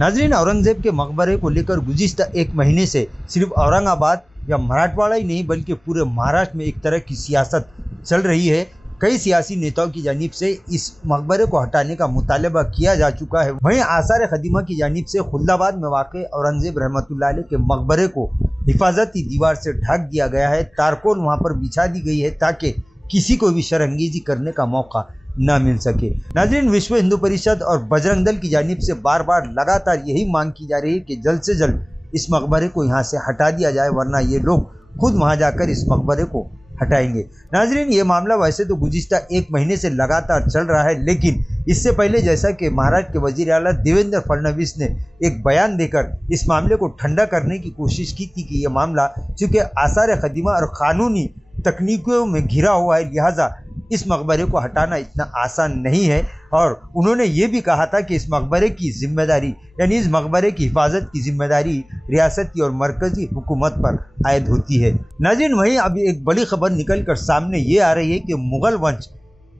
नाजरीन, औरंगजेब के मकबरे को लेकर गुज़िश्ता एक महीने से सिर्फ औरंगाबाद या मराठवाड़ा ही नहीं बल्कि पूरे महाराष्ट्र में एक तरह की सियासत चल रही है। कई सियासी नेताओं की जानिब से इस मकबरे को हटाने का मुतालबा किया जा चुका है। वहीं आसार खदीमा की जानिब से खुल्दाबाद में वाक़ औरंगजेब रहमतुल्लाह अलैह के मकबरे को हिफाजती दीवार से ढक दिया गया है। तारकोल वहाँ पर बिछा दी गई है ताकि किसी को भी शर्मंगेज़ी करने का मौका न मिल सके। नाज़रीन, विश्व हिंदू परिषद और बजरंग दल की जानिब से बार बार लगातार यही मांग की जा रही है कि जल्द से जल्द इस मकबरे को यहाँ से हटा दिया जाए, वरना ये लोग खुद वहाँ जाकर इस मकबरे को हटाएंगे। नाज़रीन, ये मामला वैसे तो गुज़िश्ता एक महीने से लगातार चल रहा है, लेकिन इससे पहले जैसा कि महाराष्ट्र के वज़ीर आला देवेंद्र फडणवीस ने एक बयान देकर इस मामले को ठंडा करने की कोशिश की थी कि यह मामला चूँकि आसार खदीमा और क़ानूनी तकनीकों में घिरा हुआ है, लिहाजा इस मकबरे को हटाना इतना आसान नहीं है। और उन्होंने ये भी कहा था कि इस मकबरे की जिम्मेदारी यानी इस मकबरे की हिफाजत की जिम्मेदारी रियासती और मरकज़ी हुकूमत पर आयद होती है। नाज़रीन, वहीं अभी एक बड़ी खबर निकल कर सामने ये आ रही है कि मुग़ल वंश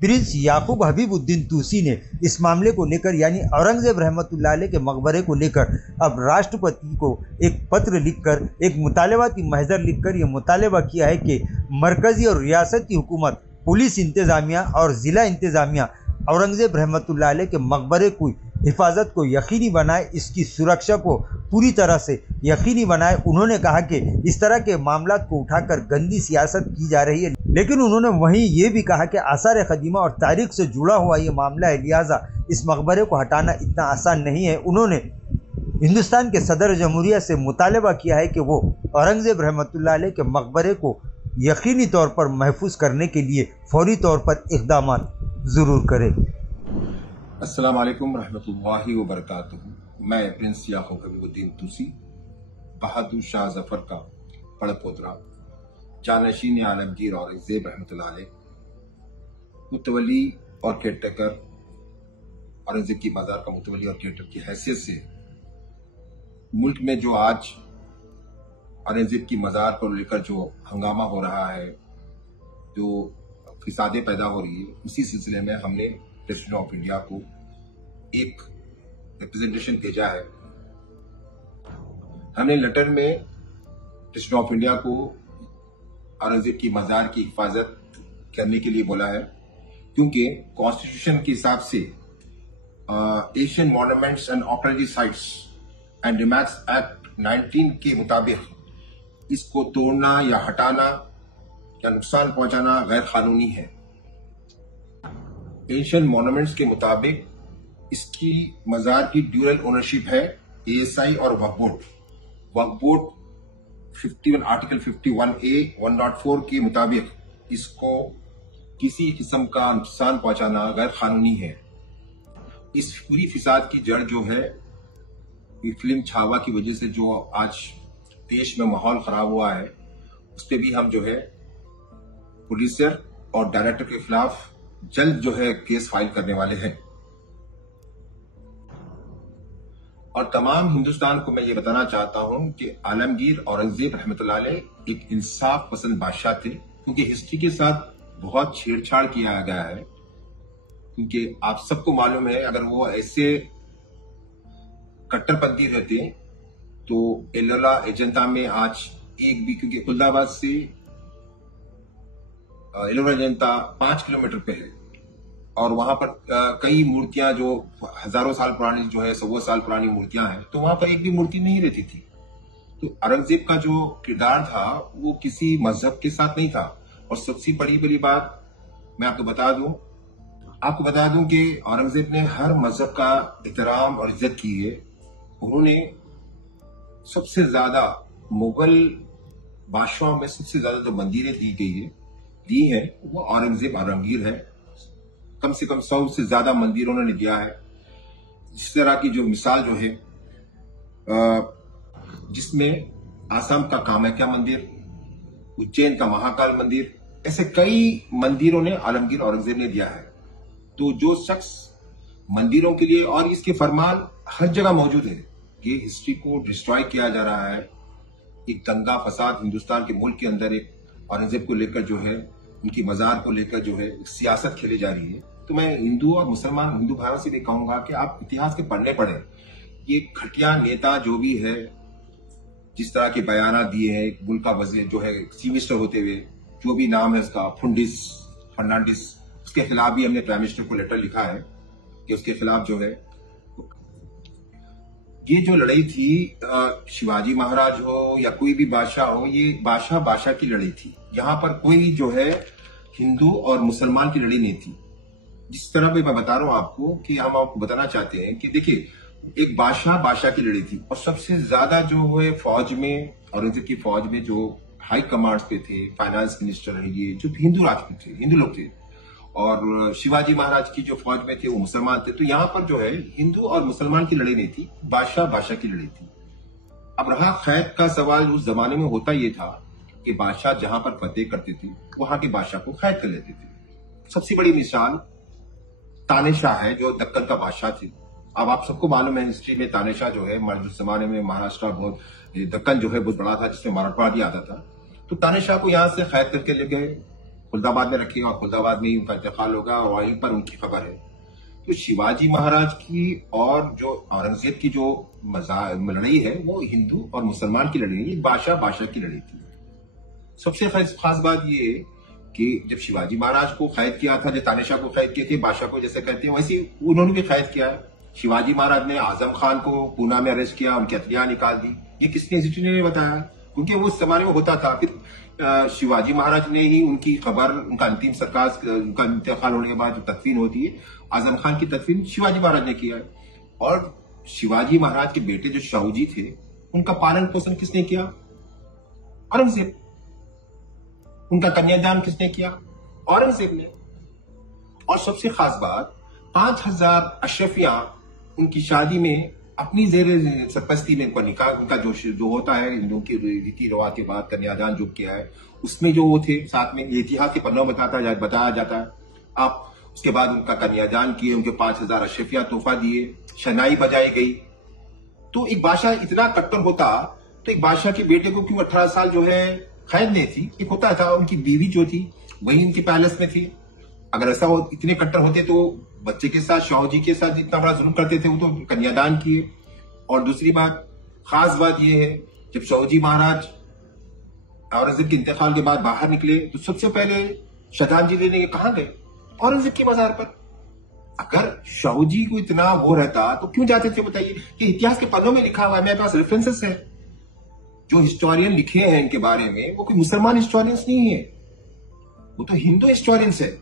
प्रिंस याकूब हबीबुद्दीन तूसी ने इस मामले को लेकर यानी औरंगजेब रहमतुल्लाह अलैह के मकबरे को लेकर अब राष्ट्रपति को एक पत्र लिखकर, एक मुतालबाती महज़र लिखकर यह मुतालबा किया है कि मरकज़ी और रियासती हुकूमत, पुलिस इंतज़ामिया और ज़िला इंतज़ामिया औरंगजेब रहमतुल्लाह अलैह के मकबरे की हिफाजत को यकीनी बनाए, इसकी सुरक्षा को पूरी तरह से यकीनी बनाए। उन्होंने कहा कि इस तरह के मामला को उठाकर गंदी सियासत की जा रही है, लेकिन उन्होंने वहीं ये भी कहा कि आसार खदीमा और तारीख से जुड़ा हुआ ये मामला है, लिहाजा इस मकबरे को हटाना इतना आसान नहीं है। उन्होंने हिंदुस्तान के सदर जमहूरिया से मुतालबा किया है कि वो औरंगजेब रहमतुल्लाह अलैह के मकबरे को यकीनी तौर पर महफूज करने के लिए फौरी तौर पर इक़दाम ज़रूर करें। अस्सलाम वालेकुम रहमतुल्लाहि व बरकातुहू। मैं प्रिंस याकूब हबीबुद्दीन तूसी, बहादुर शाह जफर का पड़पोतरा, जानशीन आलमगीर औरंगजेब रहमतुल्लाह अलैह, मुतवली और केयरटेकर, औरंगजेब की मज़ार का मुतवली और केयरटेकर की हैसियत से मुल्क में जो आज औरंगजेब की मज़ार को लेकर जो हंगामा हो रहा है, जो फिसादें पैदा हो रही है, उसी सिलसिले में हमने प्रेसिडेंट ऑफ इंडिया को एक रिप्रेजेंटेशन भेजा है। हमने लेटर में प्रेसिडेंट ऑफ इंडिया को औरंगजेब की मज़ार की हिफाजत करने के लिए बोला है, क्योंकि कॉन्स्टिट्यूशन के हिसाब से Asian monuments and archaeology sites and remarks act 19 के मुताबिक इसको तोड़ना या हटाना या नुकसान पहुंचाना गैर कानूनी है। एशियन मॉन्यूमेंट्स के मुताबिक इसकी मज़ार की ड्यूअल ओनरशिप है एएसआई और वक्फ बोर्ड। वक्फ बोर्ड 51 आर्टिकल 51A 104 के मुताबिक इसको किसी किस्म का नुकसान पहुंचाना गैर कानूनी है। इस पूरी फिसाद की जड़ जो है, ये फिल्म छावा की वजह से जो आज देश में माहौल खराब हुआ है, उस पर भी हम जो है प्रोड्यूसर और डायरेक्टर के खिलाफ जल्द जो है केस फाइल करने वाले हैं। और तमाम हिंदुस्तान को मैं ये बताना चाहता हूं कि आलमगीर औरंगजेब रहमतुल्लाह अलैह एक इंसाफ पसंद बादशाह थे, क्योंकि हिस्ट्री के साथ बहुत छेड़छाड़ किया गया है। क्योंकि आप सबको मालूम है, अगर वो ऐसे कट्टरपंथी रहते तो एलोरा एजेंटा में आज एक भी, क्योंकि खुल्दाबाद से एलोरा एजेंटा 5 किलोमीटर पे है और वहां पर कई मूर्तियां जो हजारों साल पुरानी जो है 100 साल पुरानी मूर्तियां हैं, तो वहां पर एक भी मूर्ति नहीं रहती थी। तो औरंगजेब का जो किरदार था वो किसी मजहब के साथ नहीं था। और सबसे बड़ी बात मैं आपको बता दूं कि औरंगजेब ने हर मजहब का एहतराम और इज्जत की है। उन्होंने सबसे ज्यादा मुगल बादशाहों में सबसे ज्यादा जो मंदिरें दी है वो औरंगजेब आलमगीर है। कम से कम 100 से ज्यादा मंदिर उन्होंने दिया है। जिस तरह की जो मिसाल जो है, जिसमें आसाम का कामाख्या मंदिर, उज्जैन का महाकाल मंदिर, ऐसे कई मंदिरों ने आलमगीर औरंगजेब ने दिया है। तो जो शख्स मंदिरों के लिए, और इसके फरमान हर जगह मौजूद है कि हिस्ट्री को डिस्ट्रॉय किया जा रहा है, एक दंगा फसाद हिंदुस्तान के मुल्क के अंदर एक औरंगजेब को लेकर जो है, उनकी मज़ार को लेकर जो है एक सियासत खेली जा रही है। तो मैं हिंदू और मुसलमान हिंदू भाइयों से भी कहूंगा कि आप इतिहास के पढ़ने पड़े ये घटिया नेता जो भी है, जिस तरह के बयान दिए हैं, मुल्क का वजीर जो है चीफ मिनिस्टर होते हुए, जो भी नाम है उसका फर्नांडिस, उसके खिलाफ भी हमने प्राइम मिनिस्टर को लेटर लिखा है कि उसके खिलाफ जो है ये जो लड़ाई थी, शिवाजी महाराज हो या कोई भी बादशाह हो, ये बादशाह की लड़ाई थी। यहाँ पर कोई जो है हिंदू और मुसलमान की लड़ाई नहीं थी। जिस तरह भी मैं बता रहा हूं आपको कि हम आपको बताना चाहते हैं कि देखिए, एक बादशाह की लड़ाई थी और सबसे ज्यादा जो है फौज में, औरंगजेब की फौज में जो हाई कमांड्स पे थे, फाइनेंस मिनिस्टर है, ये जो हिंदू राजपूत थे, हिंदू लोग थे, और शिवाजी महाराज की जो फौज में थे वो मुसलमान थे। तो यहाँ पर जो है हिंदू और मुसलमान की लड़ाई नहीं थी, बादशाह की लड़ाई थी। अब रहा खैर का सवाल, उस जमाने में होता ये था कि बादशाह जहां पर फतेह करते थे वहां के बादशाह को कैद कर लेते थे। सबसे बड़ी मिसाल तानेशाह है, जो दक्कन का बादशाह थे। अब आप सबको मालूम है हिस्ट्री में, तानेशाह जो है उस जमाने में महाराष्ट्र बहुत, दक्कन जो है बहुत बड़ा था, जिसमें मराठवाड़ा भी आता था। तो तानेशाह को यहाँ से कैद करके ले गए, खुलदाबाद में रखे, और खुलदाबाद में ही उनका इंतकाल होगा और वहीं पर उनकी खबर है। तो शिवाजी महाराज की और जो औरंगजेब की जो लड़ाई है वो हिंदू और मुसलमान की लड़ाई है, बादशाह की लड़ाई थी। सबसे खास बात ये कि जब शिवाजी महाराज को कैद किया था, जो तानेशाह को कैद किए थे, बादशाह को जैसे कहते हैं, वैसे उन्होंने भी कैद किया है। शिवाजी महाराज ने आजम खान को पूना में अरेस्ट किया, उनकी हथियार निकाल दी। ये किसने, हिस्ट्री ने बताया, क्योंकि वो उस जमाने में होता था। फिर शिवाजी महाराज ने ही उनकी खबर, उनका अंतिम संस्कार, उनका इंतकाल होने के बाद जो तदफीन होती है, आजम खान की तदफीन शिवाजी महाराज ने किया है। और शिवाजी महाराज के बेटे जो शाहूजी थे, उनका पालन पोषण किसने किया? औरंगजेब। उनका कन्यादान किसने किया? औरंगजेब ने। और सबसे खास बात, 5000 अशरफियां उनकी शादी में अपनी जेर सरपस्ती में उनका निकाह, उनका जो होता है हिंदुओं की रीति रिवाज के बाद कन्यादान जो किया है, उसमें जो वो थे साथ में, इतिहास के पन्नों में बताया जाता है। आप उसके बाद उनका कन्यादान किए, उनके 5000 अशरफियां तोहफा दिए, शनाई बजाई गई। तो एक बादशाह इतना कट्टर होता तो एक बादशाह के बेटे को क्यों 18 साल जो है कैद नहीं थी? एक होता था, उनकी बीवी जो थी वही उनके पैलेस में थी। अगर ऐसा इतने कट्टर होते तो बच्चे के साथ, शाहूजी के साथ इतना बड़ा जुल्म करते थे, वो तो कन्यादान किए। और दूसरी बात, खास बात यह है, जब शाहूजी महाराज औरंगजेब के इंतकाल के बाद बाहर निकले तो सबसे पहले श्रद्धांजलि लेने के कहां गए? औरंगजेब की मजार पर। अगर शाहूजी को इतना वो रहता तो क्यों जाते थे बताइए? कि इतिहास के पन्नों में लिखा हुआ है, मेरे पास रेफरेंसेस है। जो हिस्टोरियन लिखे हैं इनके बारे में, वो कोई मुसलमान हिस्टोरियंस नहीं है, वो तो हिंदू हिस्टोरियंस है।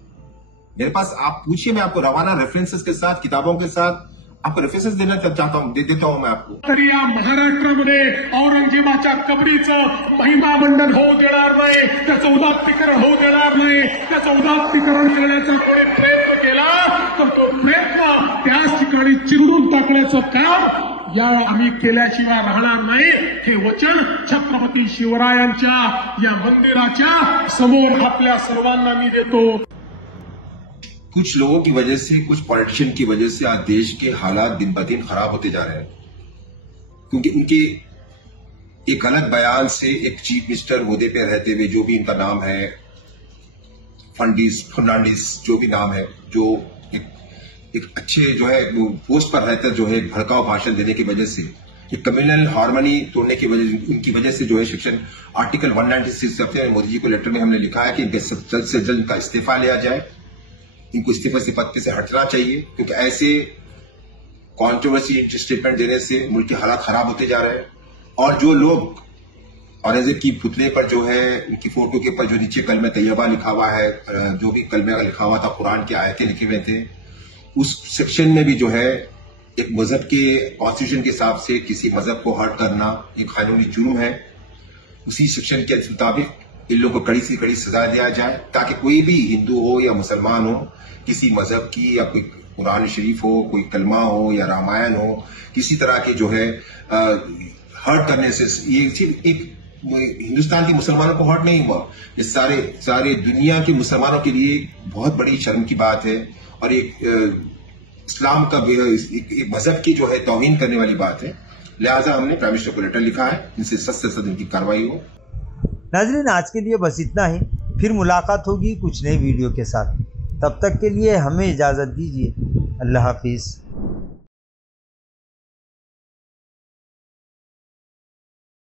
मेरे पास आप पूछिए, मैं आपको रवाना रेफरेंसेस के साथ, किताबों के साथ आपको रेफरेंसेस देना चाहता हूं, देता हूं मैं आपको। तरी या महाराष्ट्रामध्ये औरंगजेबाच्या कबरीचं महिमा मंडन होऊ देणार नाही, त्याचं उदात्तीकरण होऊ देणार नाही। त्याचं उदात्तीकरण करण्याचा कोणी प्रयत्न केला तर तो प्रयत्न त्याच ठिकाणी चिरडून टाकण्याचं काम या आम्ही केल्याशिवाय राहणार नाही। हे वचन छत्रपती शिवरायांच्या या मंदिराच्या समोर आपल्या सर्वांना मी देतो। कुछ लोगों की वजह से, कुछ पॉलिटिशियन की वजह से आज देश के हालात दिन ब दिन खराब होते जा रहे हैं, क्योंकि उनके एक गलत बयान से एक चीफ मिनिस्टर ओहदे पे रहते हुए, जो भी इनका नाम है, फर्नांडिस जो भी नाम है, जो एक अच्छे जो है पोस्ट पर रहकर जो है भड़काऊ भाषण देने की वजह से, एक कम्युनल हार्मनी तोड़ने की वजह, उनकी वजह से जो है सेक्शन आर्टिकल 196 से मोदी जी को लेटर में हमने लिखा है कि जल्द से जल्द का इस्तीफा लिया जाए, इनको इस्तीफे से पद से हटना चाहिए, क्योंकि ऐसे कंट्रोवर्सी स्टेटमेंट देने से मुल्क के हालात खराब होते जा रहे हैं। और जो लोग औरंगजेब की पुतले पर जो है, उनकी फोटो के ऊपर जो नीचे कलमे तैयबा लिखा हुआ है, जो भी कलमे का लिखा हुआ था, कुरान की आयतें लिखे हुए थे, उस सेक्शन में भी जो है एक मजहब के कॉन्स्टिट्यूशन के हिसाब से किसी मजहब को हर्ट करना एक कानूनी जुर्म है। उसी सेक्शन के मुताबिक इन लोगों को कड़ी से कड़ी सजा दिया जाए, ताकि कोई भी हिंदू हो या मुसलमान हो, किसी मजहब की या कोई कुरान शरीफ हो, कोई कलमा हो या रामायण हो, किसी तरह के जो है हर्ट करने से, ये सिर्फ एक हिंदुस्तान के मुसलमानों को हर्ट नहीं हुआ, ये सारे दुनिया के मुसलमानों के लिए बहुत बड़ी शर्म की बात है। और एक इस्लाम का एक मजहब की जो है तौहीन करने वाली बात है। लिहाजा हमने प्राइम मिनिस्टर को लेटर लिखा है, इनसे सख्त से सख्त इनकी कार्रवाई हो। नाज़रीन, आज के लिए बस इतना ही, फिर मुलाकात होगी कुछ नई वीडियो के साथ। तब तक के लिए हमें इजाज़त दीजिए। अल्लाह हाफिज़।